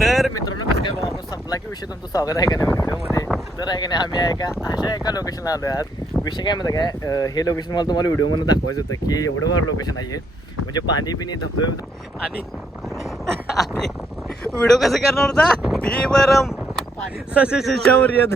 तर मित्रांनो कसं काय भाऊ संपला की विषय तुमचं स्वागत आहे का नाही व्हिडिओमध्ये. तर आहे का नाही आम्ही आहे का अशा एका लोकेशनला आलो आहे. विषय काय म्हणतं काय हे लोकेशन मला तुम्हाला व्हिडिओमध्ये दाखवायचं होतं की एवढं भारी लोकेशन आहे म्हणजे पाणी पिणी धबधबे आणि व्हिडिओ कसं करणार होता भीमरम शौर्य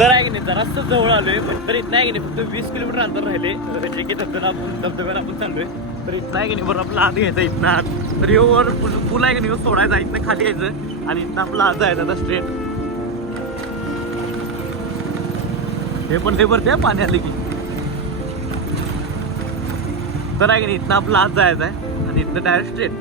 तर आहे की नाही जरास्त जवळ आलोय पण तर इथं आहे की नाही फक्त 20 किलोमीटर अंतर राहिले जे की धबधब्याला आपण चाललोय. तर इथं आहे की नाही बरं आपला आत घ्यायचा इथनं आत तर वर पूल आहे की नाही सोडायचा इथनं खाली यायचं आणि इथनं आपला आत जायचं आता स्ट्रेट. हे पण ते भरते पाणी आले की तर आहे की नाही इथनं आपला आत जायचं आहे आणि इथनं डायरेक्ट स्ट्रेट.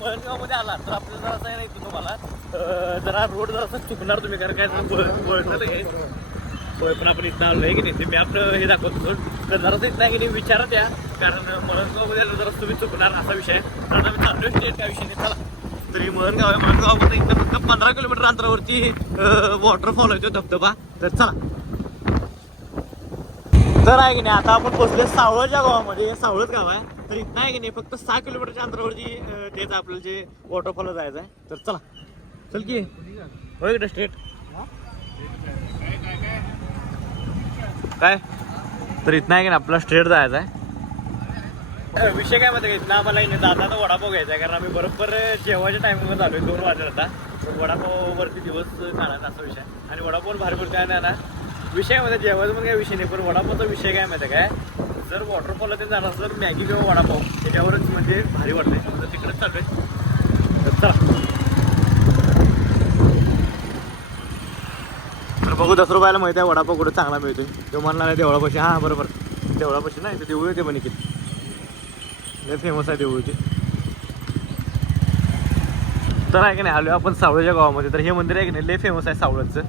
मळणगावमध्ये आला तर आपल्याला जरा असं नाही तुम्हाला जरा रोड जरा चुकणार तुम्ही कारण काय वळणार आहे होय पण आपण इथं आलो आहे की नाही ते मॅप हे दाखवतो तर जरा इथं आहे की नाही विचारत या कारण मळणगावमध्ये आलं जरा तुम्ही चुकणार असा विषय आहे. तर आम्ही चाललोय स्टेट त्या विषयाने चला. तरी मळणगाव आहे मळणगावमध्ये इथं फक्त 15 किलोमीटर अंतरावरती वॉटरफॉल आहे तो धबधबा. तर चला तर आहे की नाही आता आपण पोहोचले सावळच्या गावामध्ये सावळच गाव आहे. तर इथं आहे की नाही फक्त 6 किलोमीटरच्या अंतरावरती तेच आपलं जे वॉटरफॉल जायचं आहे. तर चला चल की होय इकडे स्ट्रेट काय तर इथं आहे की नाही आपला स्ट्रेट जायचं आहे. विषय काय माहिती का इथं आम्हाला दादा वडापाव घ्यायचा आहे कारण आम्ही बरोबर जेवायच्या टायमिंगला चालू आहे 2 वाजता आता वडापाववरती दिवस काढायचा असा विषय आणि वडापाव भारी पडतो काय ना विषय मध्ये जेवायचं पण काय विषय नाही पण वडापावचा विषय काय माहिती काय जर वॉटरफॉलला ते जाणार जर मॅगी किंवा वडापाव त्याच्यावरच म्हणजे भारी वाटते तर तिकडेच चालू आहे. तर चला तर बघू 10 रुपयाला माहिती आहे वडापाव कुठं चांगला मिळतोय तो म्हणणार आहे देवळापाशी. हां बरोबर देवळापाशी नाही ते देऊळ येते म्हणे किती लय फेमस आहे देऊळ ते. तर आहे की नाही आलो आपण सावळच्या गावामध्ये तर हे मंदिर आहे की नाही लय फेमस आहे सावळचं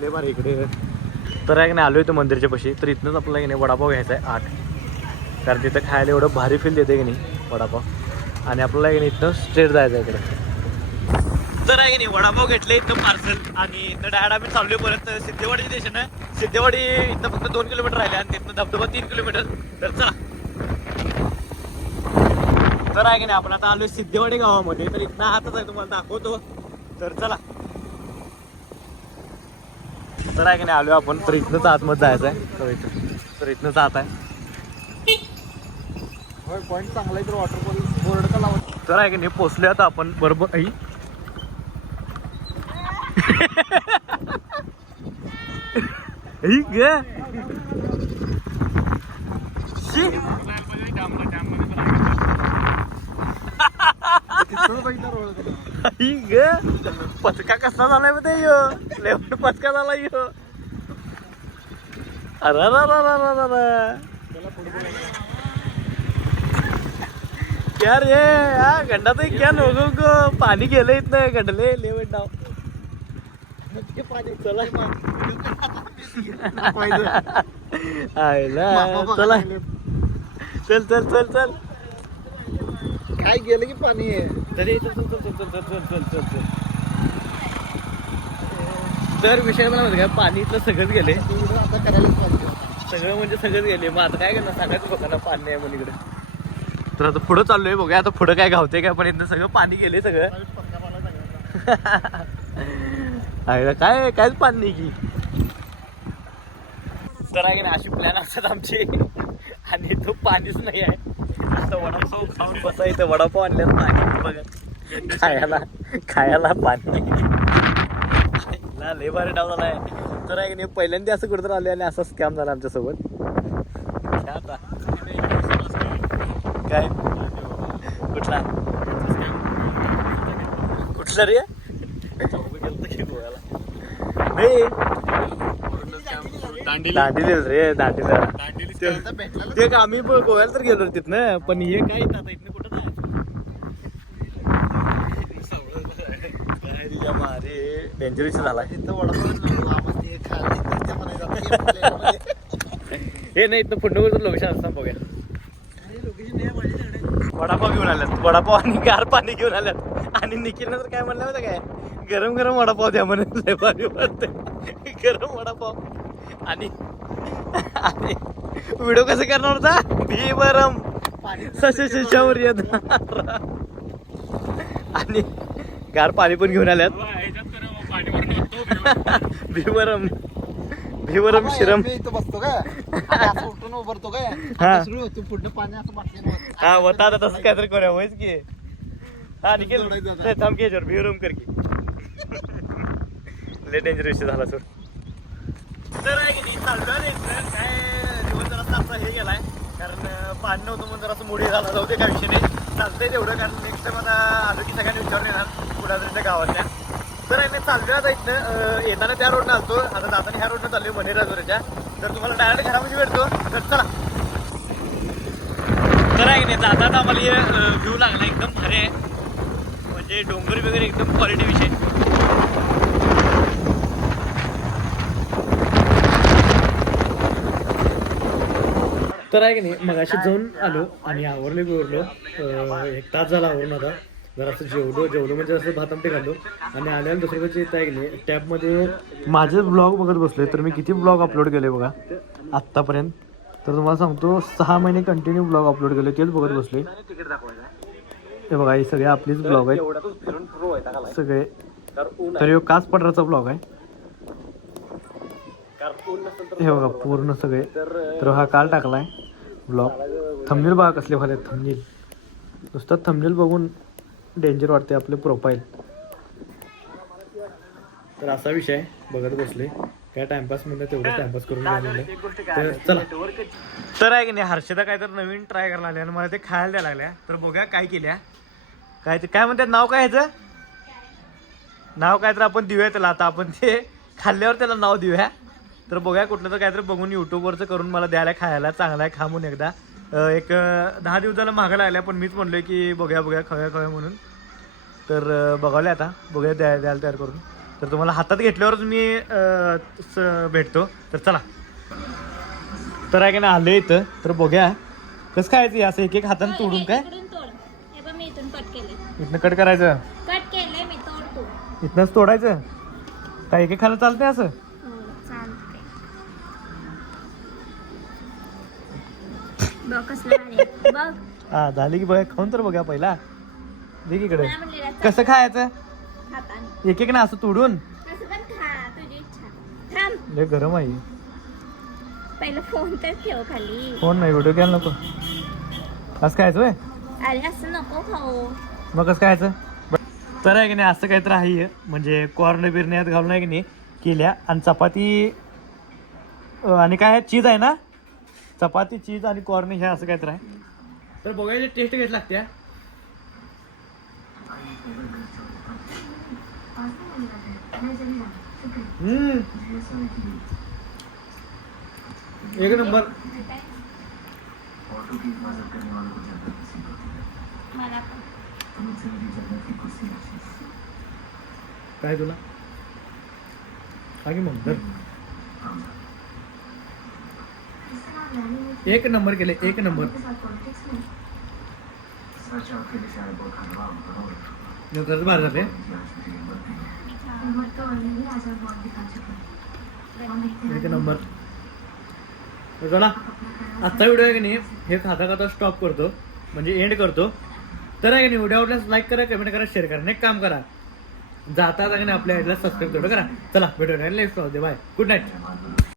लय भारी इकडे. तर आहे की नाही आलो इथं मंदिरच्या पाशी तर इथनंच आपल्याला की नाही वडापाव घ्यायचा आहे 8 कारण तिथं खायला एवढं भारी फील देते की नाही वडापाव आणि आपल्याला की नाही इथनं स्ट्रेट जायचं आहे इकडे. तर आहे की नाही वडापाव घेतले इथं पार्सल आणि इथं डायरेक्ट आम्ही चाललोय परत सिद्धेवाडी स्टेशन आहे. सिद्धेवाडी इथं फक्त 2 किलोमीटर राहिले आणि तिथनं धबधबा 3 किलोमीटर. तर चला तर आहे की नाही आपण आता आलोय सिद्धेवाडी गावामध्ये तर इथनं आताच आहे तुम्हाला दाखवतो. तर चला तर आहे की नाही आलो आपण तर इथनंच आतमध्ये जायचं आहे तर इथनंच आत आहे पॉईंट चांगला आहे तर वॉटरफॉल बोर्ड का लावत. तर आहे की नाही पोचले आता आपण बरोबर आई पचका कसा झालाय मग ते लेवट पचका झाला यो क्या रे हा गंडा तर क्या लोगों पाणी गेलं इथं गंडले लेवट डाव चला चला चल चल चल चल काय गेलं की पाणी आहे तरी चल चल चल चल चल चल चल चल. तर विषय मला माहिती काय पाणी इथलं सगळंच गेले आता करायला सगळं म्हणजे सगळंच गेले मग आता काय करणार सांगायचं बघा ना पाणी आहे म्हणून इकडे. तर आता पुढं चाललोय बघा आता पुढं काय गावते काय पण इथं सगळं पाणी गेले सगळं काय कायच पाणी नाही की. तर आहे की नाही अशी प्लॅन असतात आमचे आणि तो पाणीच नाही आहे आता वडापाव खाऊन बसायचं वडापाव आणल्यात पाणी बघा खायला पाणी लय भारी डाव झालाय. तर आहे की नाही पहिल्यांदा असं कुठं आले आणि असा स्कॅम झाला आमच्यासोबत आता काय कुठला कुठला रे नाही दांडेली रे दांडेला ते आम्ही गोव्याला तर गेलो तिथनं पण हे काय आता इथनं कुठं नाही मारे डेंजरस झाला हे नाही इथं पुण्यवर लोकेशन असतात बघा वडापाव घेऊन आल्यात वडापाव आणि गार पाणी घेऊन आल्यात आणि निखिल तर काय म्हणलं होतं काय गरम गरम वडापाव द्या म्हणे गरम वडापाव आणि व्हिडिओ कसं करणार होता भीमरम सशेषावर येत आणि गार पाणी पण घेऊन आल्यात भीमरम भीमरम शिरम बसतो काय उठून उभरतो काय तू पुढे पाणी असं हा होता आता तसं काहीतरी करूया होयच की हा निखिल थांब की याच्यावर भीमरम कर की लय डेंजर विषय झाला सोड तर आहे की नाही चालतोय काय दिवस जरा तासा हे गेलाय कारण पाणी नव्हतं म्हणून जरा असं मुडी झाला जाऊ दे काय विषय नाही चालतंय तेवढं कारण नेक्स्ट टाइम आता आलो की सगळ्यांनी विचारून येणार कुणाच्या गावातल्या तर आहे मी चालतोय आता इथनं येताना त्या रोडनं आलतो आता जाताना ह्या रोडनं चाललोय मनेराजोरच्या तर तुम्हाला डायरेक्ट घरामध्ये भेटतो तर चला तर आहे की नाही जातात आम्हाला हे व्ह्यू लागला एकदम भारी आहे म्हणजे डोंगर वगैरे एकदम क्वालिटी विषय तर आहे की नाही मग अशी जाऊन आलो आणि आवरले बिवरलो 1 तास झाला आवरून आता जरा असं जेवलो म्हणजे असं भात आमटी घाललो आणि आल्याला दुसरं म्हणजे येत आहे की नाही टॅबमध्ये माझे ब्लॉग बघत बसले तर मी किती ब्लॉग अपलोड केले बघा आत्तापर्यंत तर तुम्हाला सांगतो 6 महिने कंटिन्यू ब्लॉग अपलोड केले तेच बघत बसले हे बघा हे सगळे आपलीच ब्लॉग आहेत सगळे तर हे काच पडराचा ब्लॉग आहे हे बघा पूर्ण सगळे तर हा काल टाकलाय ब्लॉग थंबनेल बघा कसले भारी आहेत थंबनेल नुसतं थंबनेल बघून डेंजर वाटते आपले प्रोफाईल तर असा विषय बघत बसले काय टाइमपास म्हणलं तेवढं टाइमपास करून तर चला तर आहे की नाही हर्षदा काय तर नवीन ट्राय करायला लागल्या आणि मला ते खायला द्यायला लागल्या तर बघूया काय केल्या काय ते काय म्हणतात नाव काय ह्याचं नाव काय तर आपण देऊया त्याला आता आपण ते खाल्ल्यावर त्याला नाव देऊया तर बघूया कुठलं तर काहीतरी बघून युट्यूबवरचं करून मला द्यायला खायला चांगला आहे खा म्हणून एकदा एक 10 दिवसाला मागायला लागल्या पण मीच म्हणलोय की बघूया खाऊया म्हणून तर बघावले आता बघूया द्यायला तयार करून तर तुम्हाला हातात घेतल्यावरच मी भेटतो तर चला तर आहे की नाही आलं इथं तर बघूया कसं खायचं असं एक हाताने तोडून काय इथनं कट करायचं इथनंच तोडायचं काय एक खायला चालतंय असं हा झाली की बघा खाऊन तर बघा पहिला देख इकडे कसं खायचं एक ना असं तोडून लय गरम आहे पहिला फोन तर ठेव खाली फोन नाही व्हिडिओ घ्यायला नको असं खायचं होय अरे असं नको खाऊ मग कसं खायचं तर आहे की नाही असं काहीतरी आहे म्हणजे कॉर्न बिर्यात घालून आहे की नाही केल्या आणि चपाती आणि काय चीज आहे ना चपाती चीज आणि कॉर्न हे असं काहीतरी आहे तर बघायला टेस्ट घ्यायला लागते एक नंबर मला काय तुला मग तर एक नंबर केले एक नंबर बाहेर जाते एक नंबर चला आजचा व्हिडिओ आहे की नाही हे खाता स्टॉप करतो म्हणजे एंड करतो तर आहे की नाही व्हिडिओ आवडल्यास लाईक करा कमेंट करा शेअर करा एक काम करा जाता का नाही आपल्या आयडीला सबस्क्राईब करा चला भेटूया नेक्स्ट बाय गुड नाईट